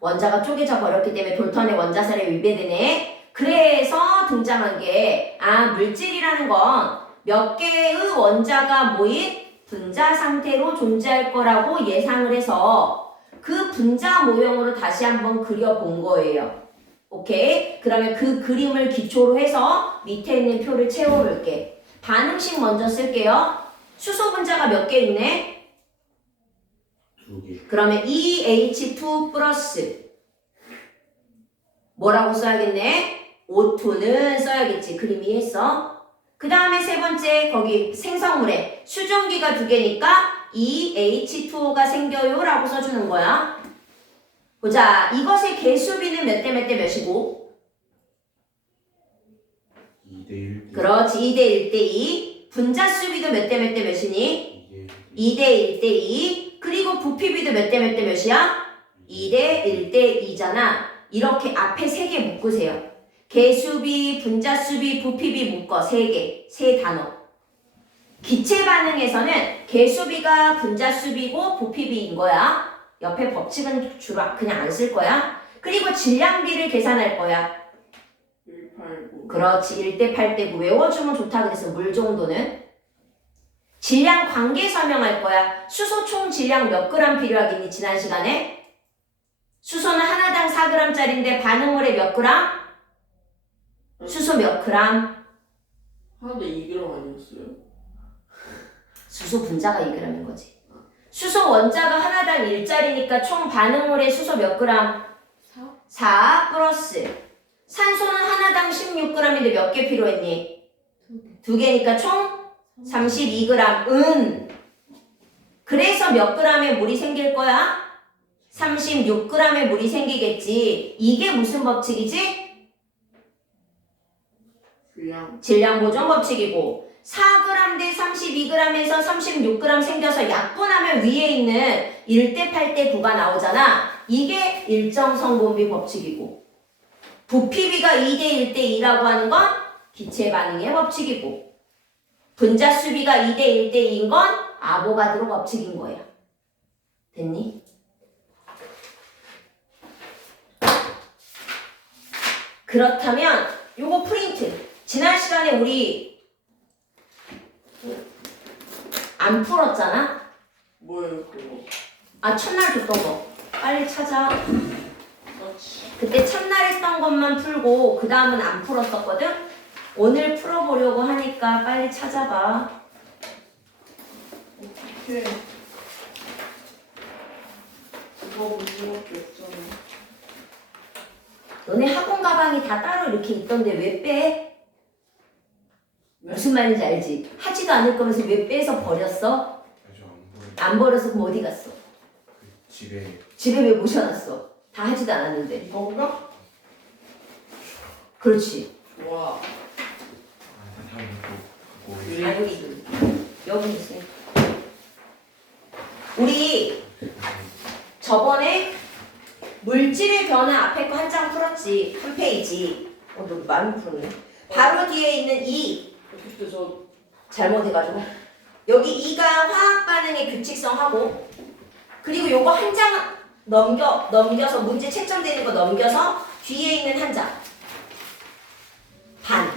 원자가 쪼개져 버렸기 때문에 돌턴의 원자설에 위배되네. 그래서 등장한 게 물질이라는 건 몇 개의 원자가 모인 분자 상태로 존재할 거라고 예상을 해서 그 분자 모형으로 다시 한번 그려본 거예요. 오케이? 그러면 그 그림을 기초로 해서 밑에 있는 표를 채워볼게. 반응식 먼저 쓸게요. 수소 분자가 몇 개 있네? 2개. 그러면 EH2 플러스 뭐라고 써야겠네? O2는 써야겠지. 그림 이해했어? 그 다음에 세 번째 거기 생성물에 수증기가 2개니까 EH2O가 생겨요 라고 써주는 거야. 보자. 이것의 개수비는 몇 대 몇 대 몇이고? 2대 1대 그렇지. 2대 1대 2. 분자 수비도 몇 대 몇 대 몇이니? 2대 1대 2. 그리고 부피비도 몇 대 몇 대 몇이야? 2대 1대 2잖아. 이렇게 앞에 3개 묶으세요. 개수비, 분자수비, 부피비 묶어. 3개. 3단어. 기체 반응에서는 개수비가 분자수비고 부피비인 거야. 옆에 법칙은 주로 그냥 안 쓸 거야. 그리고 질량비를 계산할 거야. 189. 그렇지. 1대 8대 9 외워주면 좋다 그래서 물 정도는. 질량 관계 설명할 거야. 수소 총 질량 몇 그램 필요하겠니? 지난 시간에? 수소는 하나당 4g짜리인데 반응물에 몇 그램? 수소 몇 그램? 하나도 2g 아니었어요? 수소 분자가 2g인 거지. 수소 원자가 하나당 1짜리니까 총 반응물의 수소 몇 그램? 4? 4 플러스 산소는 하나당 16g인데 몇 개 필요했니? 2개. 2개니까 총 32g. 그래서 몇 g의 물이 생길 거야? 36g의 물이 생기겠지. 이게 무슨 법칙이지? 그냥 질량 보존 법칙이고 4g 대 32g에서 36g 생겨서 약분하면 위에 있는 1대 8대 9가 나오잖아. 이게 일정 성분비 법칙이고 부피비가 2대 1대 2라고 하는 건 기체 반응의 법칙이고 분자수비가 2대 1대 2인 건 아보가드로 법칙인 거야. 됐니? 그렇다면 요거 프린트. 지난 시간에 우리 안 풀었잖아? 뭐예요 그거? 아 첫날 줬던 거. 빨리 찾아. 그렇지. 그때 첫날 했던 것만 풀고 그 다음은 안 풀었었거든? 오늘 풀어보려고 하니까 빨리 찾아봐. 어떡해. 그거 문제밖에 없잖아. 너네 학원 가방이 다 따로 이렇게 있던데 왜 빼? 네? 무슨 말인지 알지? 하지도 않을 거면서 왜 빼서 버렸어? 아주 안 보여. 안 버려서 그럼 어디 갔어? 그 집에 집에 왜 모셔놨어? 다 하지도 않았는데. 이건가? 그렇지. 와. 다음에 또 그거 네. 아 여기 있어요. 우리 저번에 물질의 변화 앞에 거 한 장 풀었지. 한 페이지. 너 많이 풀었네. 바로 뒤에 있는 이 그때 저 잘못해가지고 여기 2가 화학 반응의 규칙성하고 그리고 요거 한 장 넘겨서 문제 채점되는 거 넘겨서 뒤에 있는 한 장 반.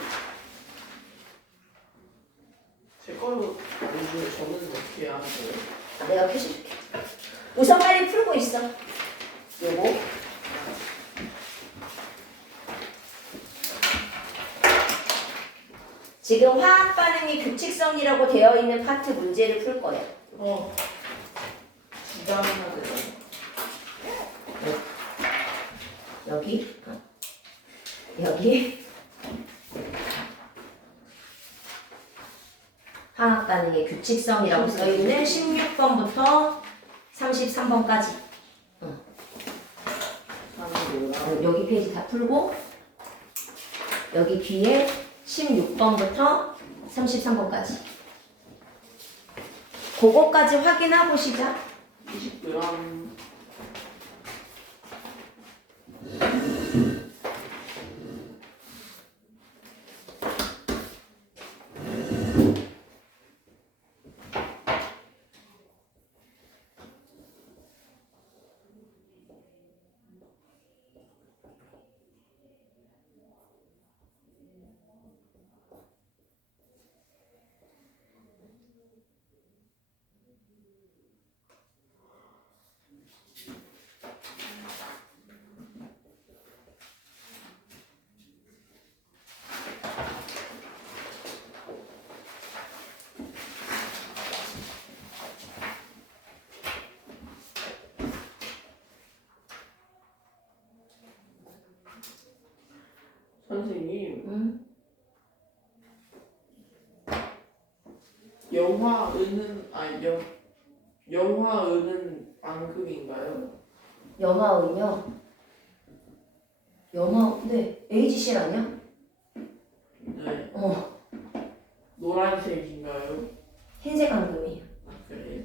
제 걸로 아니고 저는 어떻게 하는 거예요? 내가 표시줄게. 우선 빨리 풀고 있어. 요거 지금 화학 반응의 규칙성이라고 되어 있는 파트 문제를 풀 거야. 기가 하나 되잖아. 여기 여기 화학 반응의 규칙성이라고 써 있는 16번부터 33번까지. 여기 페이지 다 풀고 여기 뒤에 16번부터 33번까지. 그거까지 확인하고 시작. 20g. 선생님, 영화의는 앙금인가요? 영화은요. 네. AGC 아니야? 네. 어. 노란색인가요? 흰색 앙금이야. 그래요?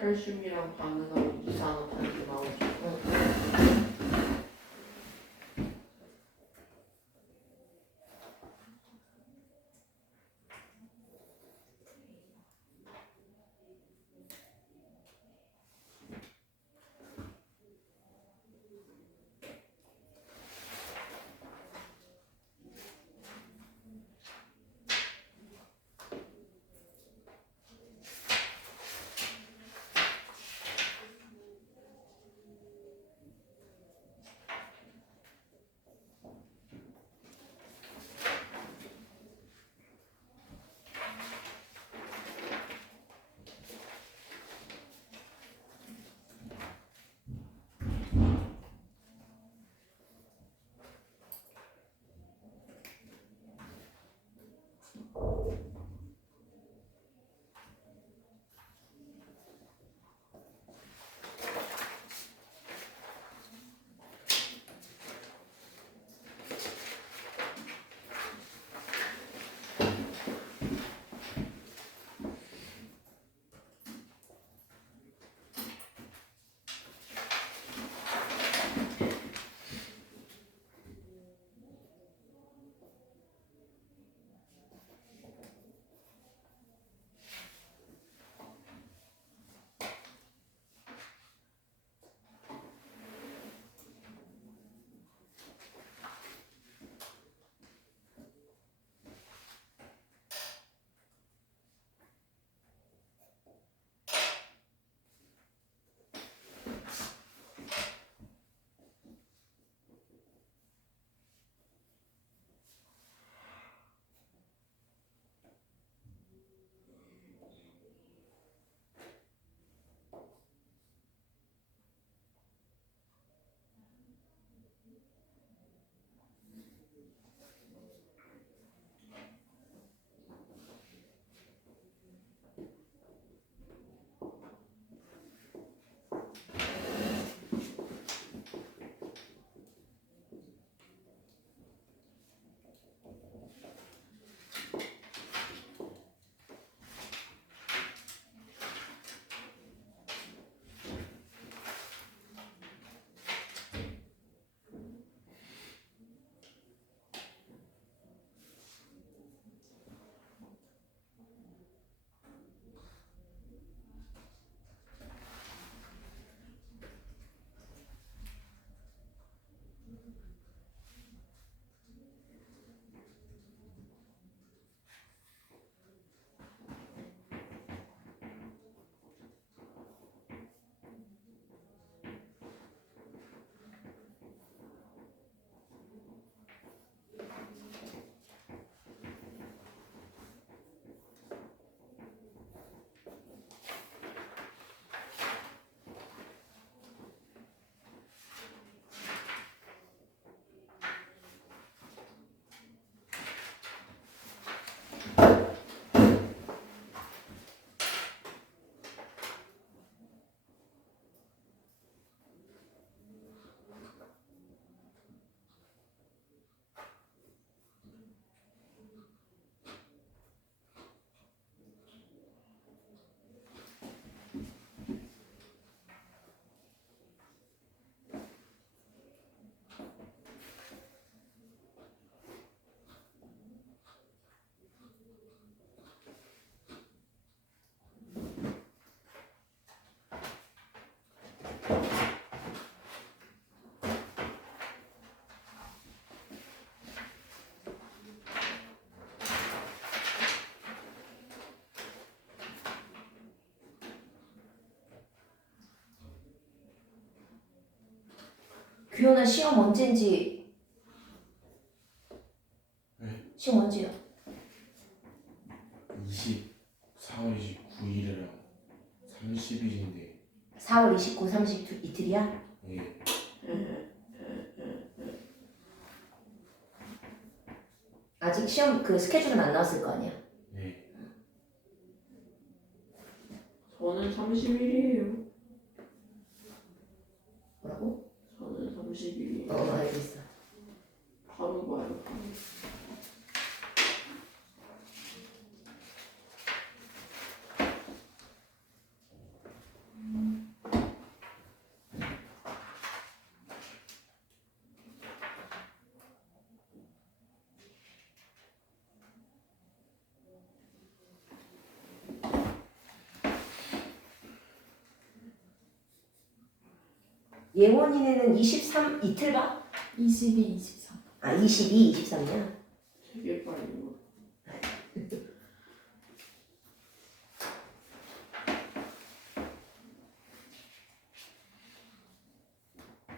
칼슘이랑 반응하면 이산화탄소 나오죠. 규현아 시험 언젠지. 네? 시험 언제야? 4월 29일이랑 30일인데 4월 29, 30 이틀이야? 예. 아직 시험 그 스케줄은 안 나왔을 거 아니야? 네. 저는 30일이에요. 뭐라고? 저는 30일이에요. 알겠어. 바로 봐요. 바로. 예원이네는 23 이틀 봐? 22, 23. 아 22, 23이야? 되게 빨리 이거.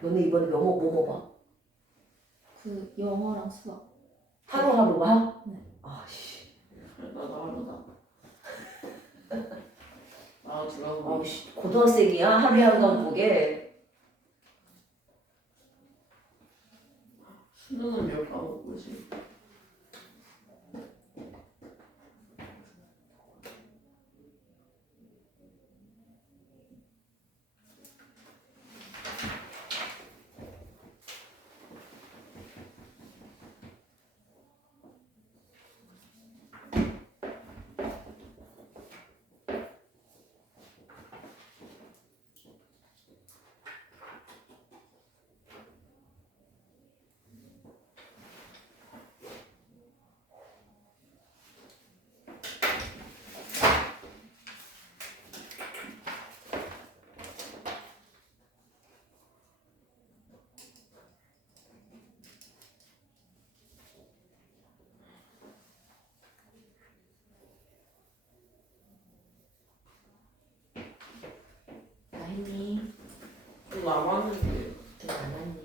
너네 이번에 뭐 봐? 그 영어랑 수학. 하루하루 봐? 네. 아씨 나도 하루다. 나 들어가고. 아씨 고등학생이야? 하루에 한 권 보게 수능은 몇 과목 보지? 다 했니? 좀 남았는데. 좀 남았니?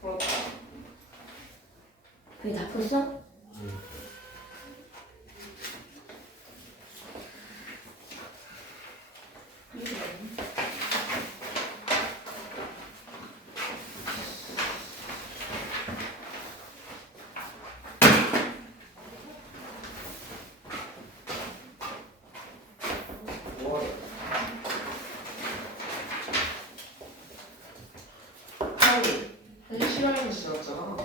그렇다. 그게 다 풀었어? 뭐 하루 한 시간이 지났잖아.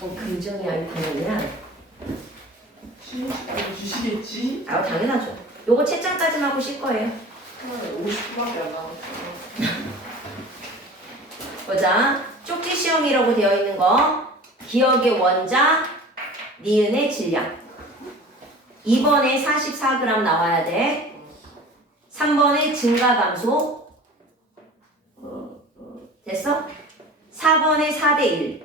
긍정이 아니 당연이야. 쉬는 시간에 주시겠지? 아 당연하죠. 요거 채점까지만 하고 쉴 거예요. 50분밖에 안 남았어. 보자. 쪽지 시험이라고 되어 있는 거. 기억의 원자, 니은의 질량. 2번에 44g 나와야 돼. 3번에 증가 감소. 됐어? 4번에 4대1.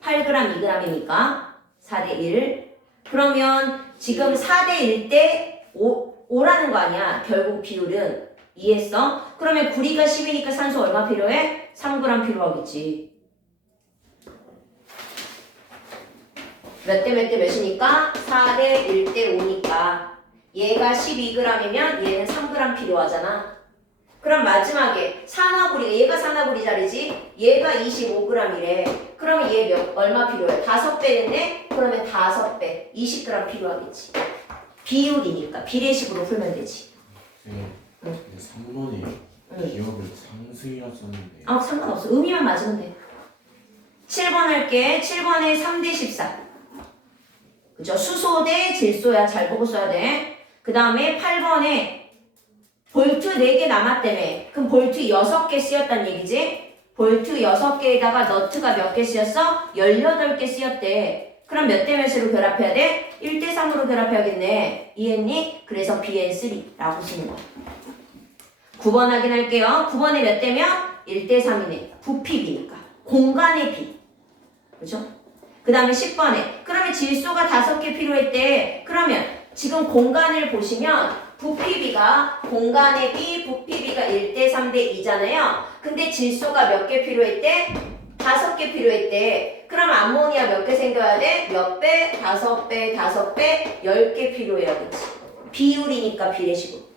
8g, 2g이니까 4대1. 그러면 지금 4대1 때 5라는 거 아니야. 결국 비율은. 이해했어? 그러면 구리가 10이니까 산소 얼마 필요해? 3g 필요하겠지. 몇 대 몇 대 몇이니까? 4대 1대 5니까 얘가 12g이면 얘는 3g 필요하잖아. 그럼 마지막에 산화구리가 얘가 산화구리 자리지? 얘가 25g이래. 그러면 얘 얼마 필요해? 5배인데? 그러면 5배 20g 필요하겠지. 비율이니까 비례식으로 풀면 되지. 네. 근데 3번에 기억을 상승이라 썼는데 아 상관없어. 의미만 맞으면 돼. 7번 할게. 7번에 3대 14. 그죠? 수소 대 질소야. 잘 보고 써야 돼. 그 다음에 8번에 볼트 4개 남았다며. 그럼 볼트 6개 쓰였단 얘기지? 볼트 6개에다가 너트가 몇 개 쓰였어? 18개 쓰였대. 그럼 몇 대 몇으로 결합해야 돼? 1대 3으로 결합해야겠네. 이해했니? 그래서 BN3라고 쓰는 거야. 9번 확인할게요. 9번에 몇 대면? 1대 3이네. 부피비니까. 공간의 비. 그죠? 그 다음에 10번에 그러면 질소가 5개 필요했대. 그러면 지금 공간을 보시면 부피비가 공간의 비, 부피비가 1대 3대 2잖아요. 근데 질소가 몇 개 필요했대? 5개 필요했대. 그럼 암모니아 몇 개 생겨야 돼? 몇 배? 5배, 5배, 10개 필요해야겠지. 비율이니까 비례식으로.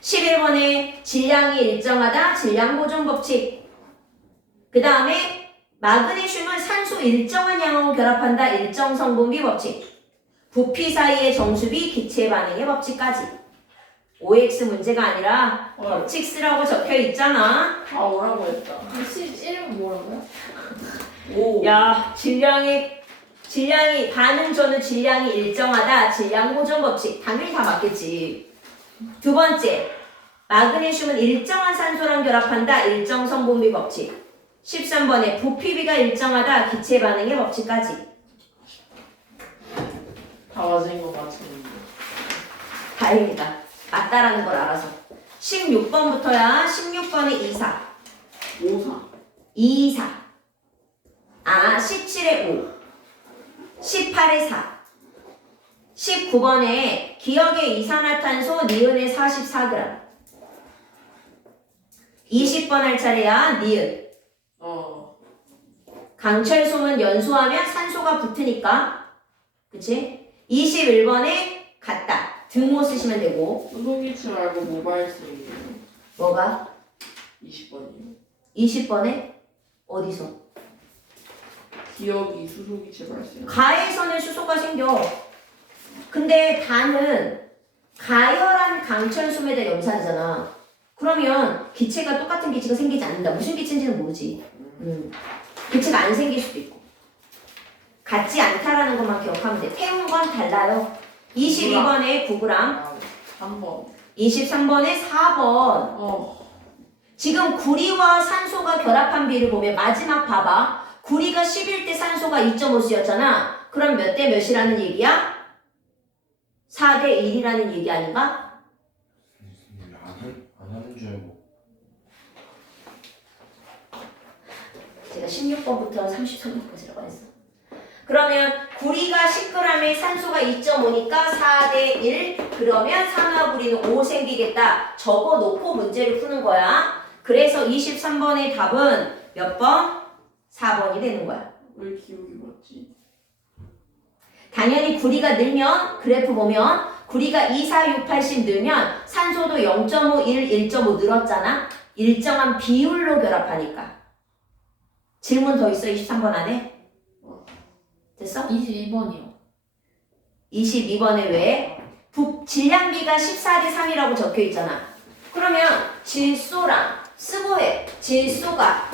11번에 질량이 일정하다. 질량 보존 법칙. 그 다음에 마그네슘은 산소 일정한 양하고 결합한다. 일정 성분비 법칙. 부피 사이의 정수비 기체 반응의 법칙까지. OX 문제가 아니라 법칙 쓰라고 적혀 있잖아. 아 뭐라고 했다. 11은 뭐라고요? 오. 야, 질량이 반응조는 질량이 일정하다. 질량 보존 법칙. 당연히 다 맞겠지. 두 번째, 마그네슘은 일정한 산소랑 결합한다. 일정 성분비 법칙. 13번에 부피비가 일정하다. 기체 반응의 법칙까지. 다 맞은 거 같은데. 다행이다. 맞다라는 걸 알아서. 16번부터야. 16번에 24. 54. 24. 아, 17에 5. 18에 4. 19번에 기억의 이산화탄소 니은의 44g. 20번 할 차례야. 니은. 강철소는 연소하면 산소가 붙으니까. 그치? 21번에 같다. 등호 쓰시면 되고. 수소기체 말고 모바일 쓰기요. 뭐가? 20번이요. 20번에 어디서? 기억이 수소기체 발생. 가에서는 수소가 생겨. 근데 가는 가열한 강철소에다 염산이잖아. 그러면 기체가 똑같은 기체가 생기지 않는다. 무슨 기체인지는 모르지. 기체가 안 생길 수도 있고. 같지 않다라는 것만 기억하면 돼. 태운 건 달라요. 22번에 9g. 3번. 23번에 4번. 지금 구리와 산소가 결합한 비를 보면 마지막 봐봐. 구리가 11대 산소가 2.5였잖아. 그럼 몇 대 몇이라는 얘기야? 4대 1이라는 얘기 아닌가? 안 하는 줄 알고 제가 16번부터 33번까지라고 했어. 그러면 구리가 10g에 산소가 2.5니까 4대 1. 그러면 산화구리는 5 생기겠다. 적어놓고 문제를 푸는 거야. 그래서 23번의 답은 몇 번? 4번이 되는 거야. 왜 기억이 맞지? 당연히 구리가 늘면 그래프 보면 구리가 2, 4, 6, 80 늘면 산소도 0.5, 1, 1.5 늘었잖아. 일정한 비율로 결합하니까. 질문 더 있어? 23번 안에? 됐어? 22번이요. 22번에 왜? 질량비가 14대 3이라고 적혀 있잖아. 그러면 질소랑 수소에 질소가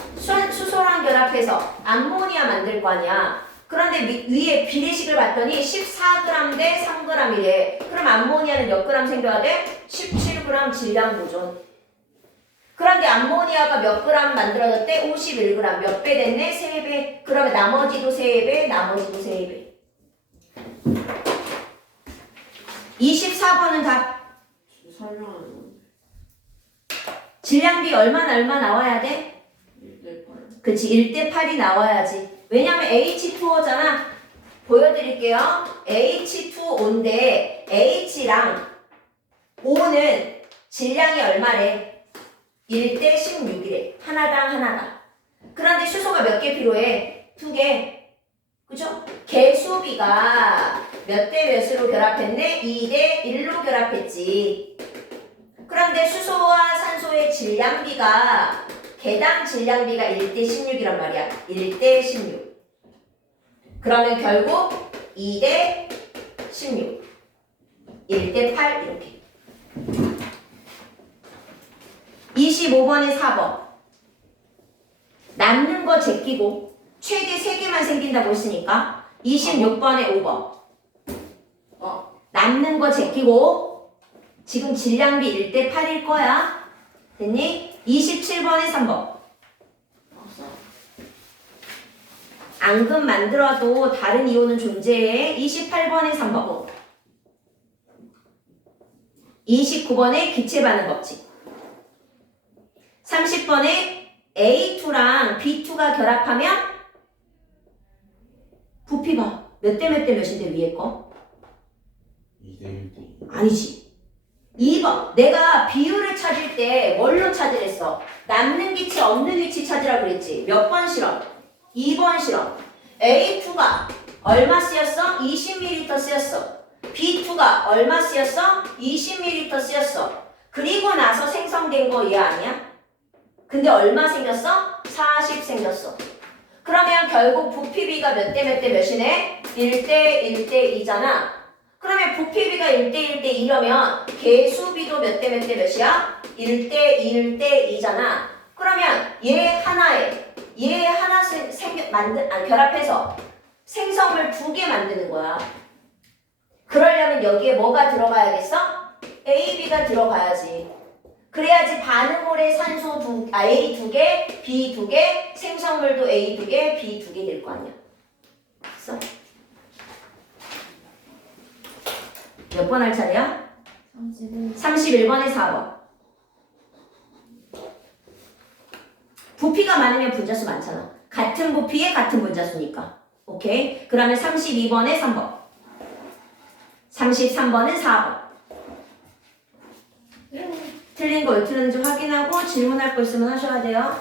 수소랑 결합해서 암모니아 만들 거 아니야. 그런데 위에 비례식을 봤더니 14g 대 3g이래. 그럼 암모니아는 몇 그램 생겨야 돼? 17g 질량 보존. 그런데 암모니아가 몇 그램 만들어졌대? 51g. 몇 배 됐네? 3배. 그러면 나머지도 3배, 나머지도 3배. 24번은 답. 설명하는 건데. 질량비 얼마 나와야 돼? 1대8. 그치, 1대8이 나와야지. 왜냐면 H2O잖아. 보여드릴게요. H2O인데 H랑 O는 질량이 얼마래? 1대16이래. 하나당 하나가. 그런데 수소가 몇 개 필요해? 2개. 그죠? 개수비가 몇 대 몇으로 결합했네? 2대 1로 결합했지. 그런데 수소와 산소의 질량비가 개당 질량비가 1대16이란 말이야. 1대16. 그러면 결국 2대16. 1대8 이렇게. 25번에 4번. 남는 거 제끼고 최대 3개만 생긴다고 했으니까 26번에 5번. 남는 거 제끼고 지금 질량비 1대8일 거야. 됐니? 27번에 3번. 앙금 만들어도 다른 이온은 존재해. 28번에 3번. 29번에 기체 반응 법칙. 30번에 A2랑 B2가 결합하면 부피 봐. 몇 대 몇인데 위에 거? 2대 1대 2. 아니지. 2번. 내가 비율을 찾을 때 뭘로 찾으랬어? 남는 기체 없는 위치 찾으라 그랬지. 몇 번 실험? 2번 실험. A2가 얼마 쓰였어? 20ml 쓰였어. B2가 얼마 쓰였어? 20ml 쓰였어. 그리고 나서 생성된 거 얘 아니야? 근데 얼마 생겼어? 40 생겼어. 그러면 결국 부피비가 몇 대 몇이네? 1대 1대 2잖아. 그러면 부피비가 1대 1대 2려면 개수비도 몇 대 몇이야? 1대 1대 2잖아. 그러면 얘 하나 결합해서 생성물 2개 만드는 거야. 그러려면 여기에 뭐가 들어가야겠어? A, B가 들어가야지. 그래야지 반응물의 산소 A 2개, B 2개, 생성물도 A 2개, B 2개 될 거 아니야. 됐어? 몇 번 할 차례야? 31번에 4번. 부피가 많으면 분자수 많잖아. 같은 부피에 같은 분자수니까. 오케이? 그러면 32번에 3번. 33번은 4번. 틀린 거 왜 틀렸는지 확인하고 질문할 거 있으면 하셔야 돼요.